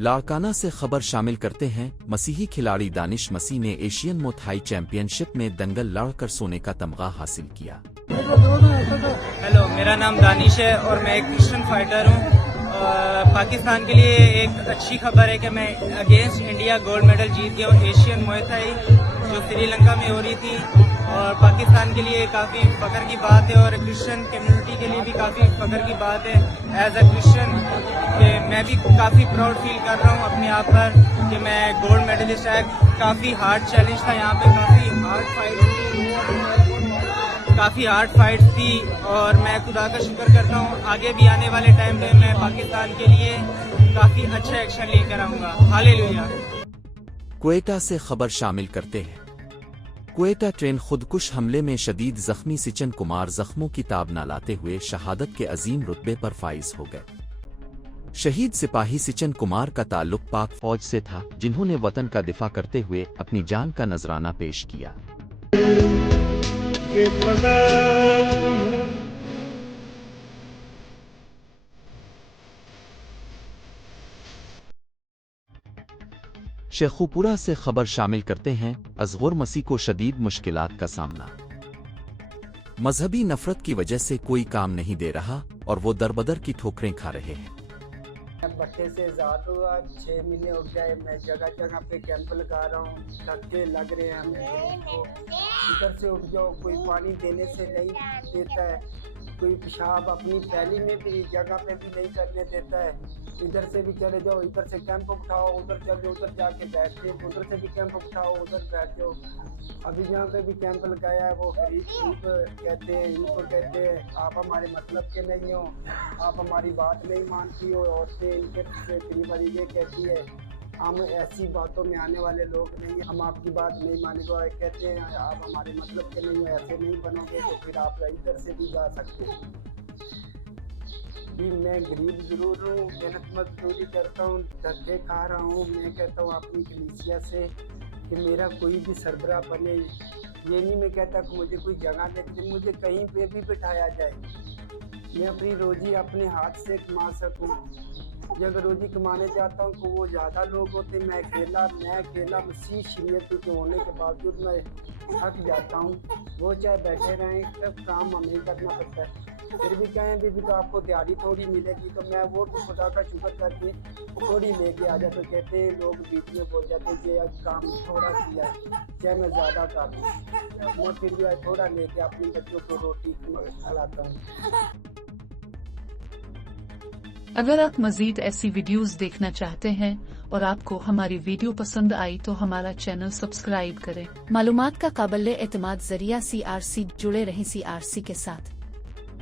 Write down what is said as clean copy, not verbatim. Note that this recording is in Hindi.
लाड़काना से खबर शामिल करते हैं। मसीही खिलाड़ी दानिश मसीह ने एशियन मुथाई चैंपियनशिप में दंगल लड़कर सोने का तमगा हासिल किया। हेलो, मेरा नाम दानिश है और मैं एक क्रिश्चियन फाइटर हूँ। पाकिस्तान के लिए एक अच्छी खबर है कि मैं अगेंस्ट इंडिया गोल्ड मेडल जीत गया हूँ एशियन मुए थाई जो श्रीलंका में हो रही थी, और पाकिस्तान के लिए काफ़ी फख्र की बात है और क्रिश्चियन कम्युनिटी के लिए भी काफ़ी फख्र की बात है। एज अ क्रिश्चियन मैं भी काफ़ी प्राउड फील कर रहा हूँ अपने आप पर कि मैं गोल्ड मेडलिस्ट है। काफ़ी हार्ड चैलेंज था यहाँ पे, काफ़ी हार्ड फाइट थी और मैं खुदा का शुक्र करता हूँ। आगे भी आने वाले टाइम में मैं पाकिस्तान के लिए काफ़ी अच्छा एक्शन लेकर आऊँगा। हालेलुया। क्वेटा से खबर शामिल करते हैं। क्वेटा ट्रेन खुदकुश हमले में शदीद जख्मी सिचन कुमार जख्मों की ताब न लाते हुए शहादत के अजीम रुतबे पर फाइज हो गए। शहीद सिपाही सिचन कुमार का ताल्लुक पाक फौज से था, जिन्होंने वतन का दिफा करते हुए अपनी जान का नजराना पेश किया। शेखुपुरा से खबर शामिल करते हैं। असगुर मसीह को शदीद मुश्किलात का सामना। मजहबी नफरत की वजह से कोई काम नहीं दे रहा और वो दरबदर की ठोकरें खा रहे हैं। बट्टे से ज़ाद हुआ 6 महीने हो गए। मैं जगह जगह पे कैंप लगा रहा हूँ, धक्के लग रहे हैं हमें। तो इधर से उठ जाओ, कोई पानी देने से नहीं देता है, कोई पेशाब अपनी पहली में भी जगह पे भी नहीं करने देता है। इधर से भी चले जाओ, इधर से कैंप उठाओ, उधर चल जाओ, उधर जाके बैठते, उधर से भी कैंप उठाओ, उधर बैठ जाओ। अभी जहाँ पे भी कैंप लगाया है वो गरीब कहते हैं, इनको कहते हैं आप हमारे मतलब के नहीं हो, आप हमारी बात नहीं मानती हो। औरतें इनके करीब ये कहती है हम ऐसी बातों में आने वाले लोग नहीं हैं, हम आपकी बात नहीं मानेंगे। कहते हैं आप हमारे मतलब के नहीं हो, ऐसे नहीं बनोगे तो फिर आप इधर से भी जा सकते हो। भी मैं गरीब जरूर हूँ, मेहनत मजदूरी करता हूँ, धक्के खा रहा हूँ। मैं कहता हूँ अपनी कलीसिया से कि मेरा कोई भी सरबराह बने। ये नहीं मैं कहता कि मुझे कोई जगह दे, मुझे कहीं पे भी बिठाया जाए, मैं अपनी रोजी अपने हाथ से कमा सकूँ। जब रोजी कमाने जाता हूँ तो वो ज़्यादा लोग होते, मैं अकेला मसीह शरीयत के होने के बावजूद मैं थक जाता हूँ। वो चाहे बैठे रहें, सब काम हमें करना पड़ता है। फिर भी कहें भी तो आपको दिहाड़ी थोड़ी मिलेगी, तो मैं वो तो खुदा का शुक्र करके थोड़ी लेके आ जाता। तो कहते हैं लोग बीच में बोल जाते हैं कि आज काम थोड़ा किया है, चाहे मैं ज़्यादा कर दूँ, मैं फिर भी आज थोड़ा लेके अपने बच्चों को रोटी खिलाता हूँ। अगर आप मजीद ऐसी वीडियोस देखना चाहते हैं और आपको हमारी वीडियो पसंद आई तो हमारा चैनल सब्सक्राइब करें। मालूमात का काबिल एतमाद जरिया CRC जुड़े रहें CRC के साथ।